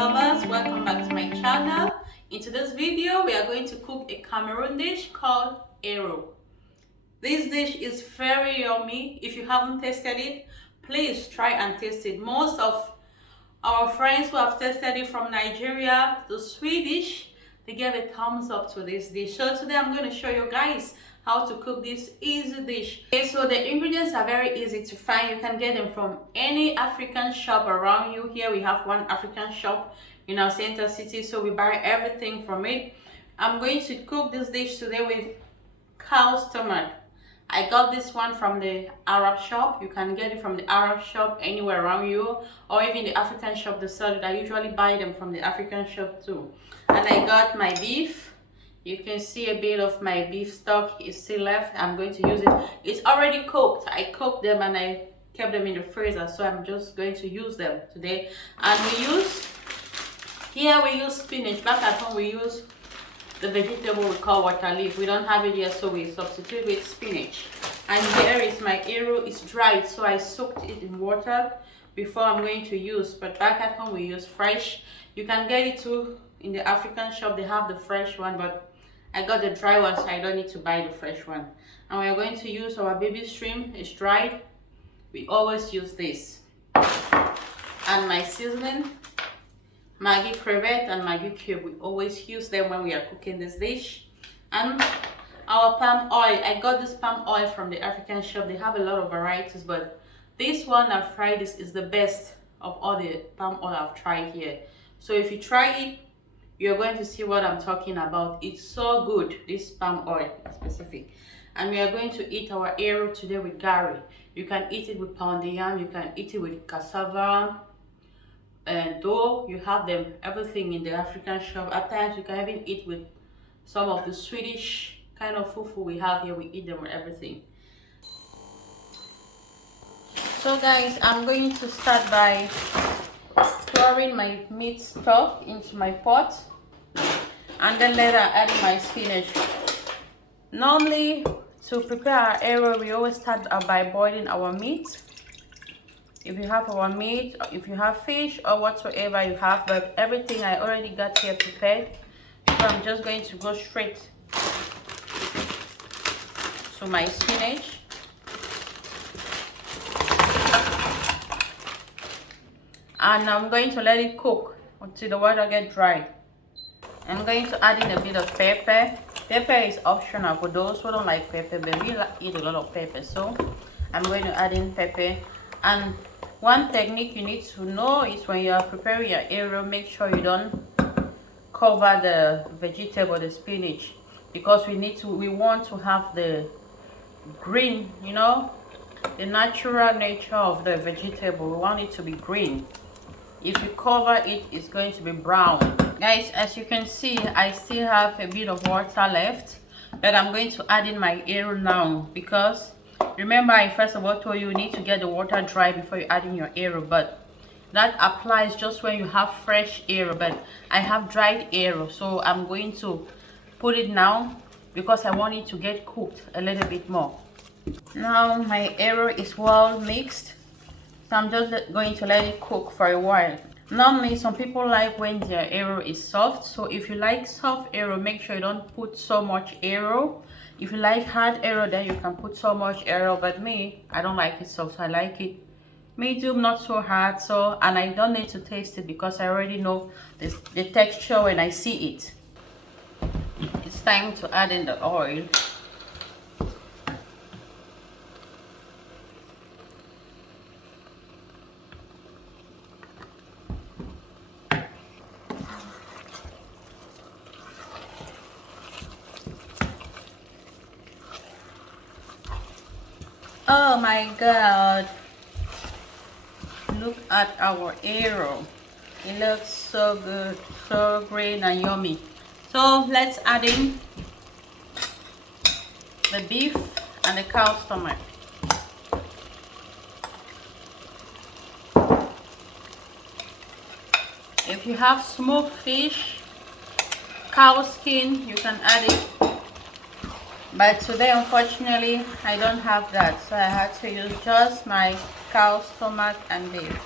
lovers, welcome back to my channel. In today's video we are going to cook a Cameroon dish called Eru. This dish is very yummy. If you haven't tasted it, please try and taste it. Most of our friends who have tasted it from Nigeria, the Swedish, they gave a thumbs up to this dish. So today I'm going to show you guys how to cook this easy dish. Okay, so the ingredients are very easy to find. You can get them from any African shop around you. Here we have one African shop in our center city, so we buy everything from it. I'm going to cook this dish today with cow's stomach. I got this one from the Arab shop. You can get it from the Arab shop anywhere around you, or even the African shop they sell it. I usually buy them from the African shop too. And I got my beef. You can see a bit of my beef stock is still left. I'm going to use it. It's already cooked. I cooked them and I kept them in the freezer, so I'm just going to use them today. And we use spinach. Back at home we use the vegetable we call water leaf. We don't have it here, so we substitute with spinach. And here is my Eru. It's dried, so I soaked it in water before I'm going to use. But back at home we use fresh. You can get it too in the African shop. They have the fresh one, but I got the dry one, so I don't need to buy the fresh one. And we are going to use our baby shrimp. It's dried. We always use this. And my seasoning, Maggi crevette and Maggi cube. We always use them when we are cooking this dish. And our palm oil. I got this palm oil from the African shop. They have a lot of varieties, but this one I've tried is the best of all the palm oil I've tried here. So if you try it, you're going to see what I'm talking about. It's so good, this palm oil specific. And we are going to eat our Eru today with Garri. You can eat it with pounded yam, you can eat it with cassava and dough. You have them, everything in the African shop. At times you can even eat with some of the Swedish kind of fufu we have here. We eat them with everything. So guys, I'm going to start by pouring my meat stock into my pot, and then later adding my spinach. Normally, to prepare our Eru, we always start by boiling our meat. If you have our meat, if you have fish or whatsoever you have, but everything I already got here prepared. So I'm just going to go straight to my spinach. And I'm going to let it cook until the water gets dry. I'm going to add in a bit of pepper. Pepper is optional for those who don't like pepper, but we eat a lot of pepper, so I'm going to add in pepper. And one technique you need to know is when you are preparing your Eru, make sure you don't cover the vegetable, the spinach, because we want to have the green, you know, the natural nature of the vegetable. We want it to be green. If you cover it, it's going to be brown. Guys, as you can see, I still have a bit of water left, but I'm going to add in my Eru now, because remember I first of all told you need to get the water dry before you add in your Eru, but that applies just when you have fresh Eru. But I have dried Eru, so I'm going to put it now because I want it to get cooked a little bit more. Now my Eru is well mixed, so I'm just going to let it cook for a while. Normally, some people like when their Eru is soft, so if you like soft Eru, make sure you don't put so much Eru. If you like hard Eru, then you can put so much Eru, but me, I don't like it soft, so I like it medium, not so hard. So, and I don't need to taste it because I already know the texture when I see it. It's time to add in the oil. Oh my god, look at our Eru. It looks so good, so green and yummy. So let's add in the beef and the cow stomach. If you have smoked fish, cow skin, you can add it. But today, unfortunately, I don't have that, so I had to use just my cow stomach and beef.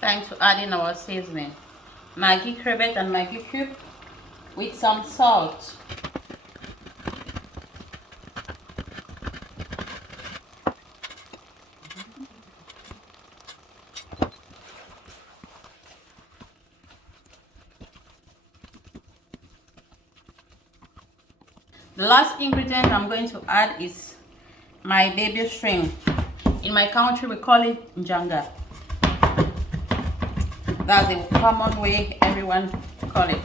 Time to add in our seasoning. Maggi crevette and Maggi cube with some salt. The last ingredient I'm going to add is my baby shrimp. In my country we call it njanga. That's the common way everyone call it.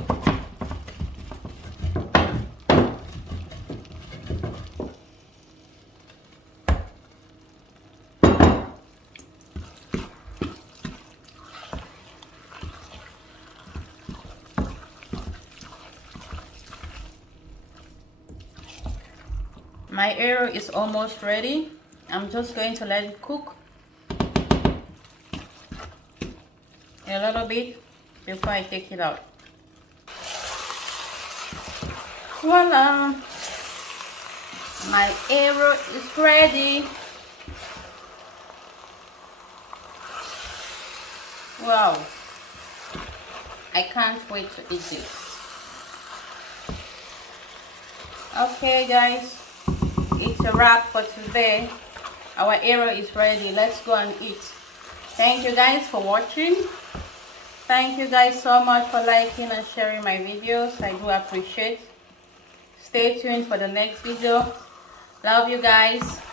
My Eru is almost ready. I'm just going to let it cook a little bit before I take it out. Voila! My Eru is ready. Wow! I can't wait to eat this. Okay guys, it's a wrap for today. Our Eru is ready. Let's go and eat. Thank you guys for watching. Thank you guys so much for liking and sharing my videos. I do appreciate. Stay tuned for the next video. Love you guys.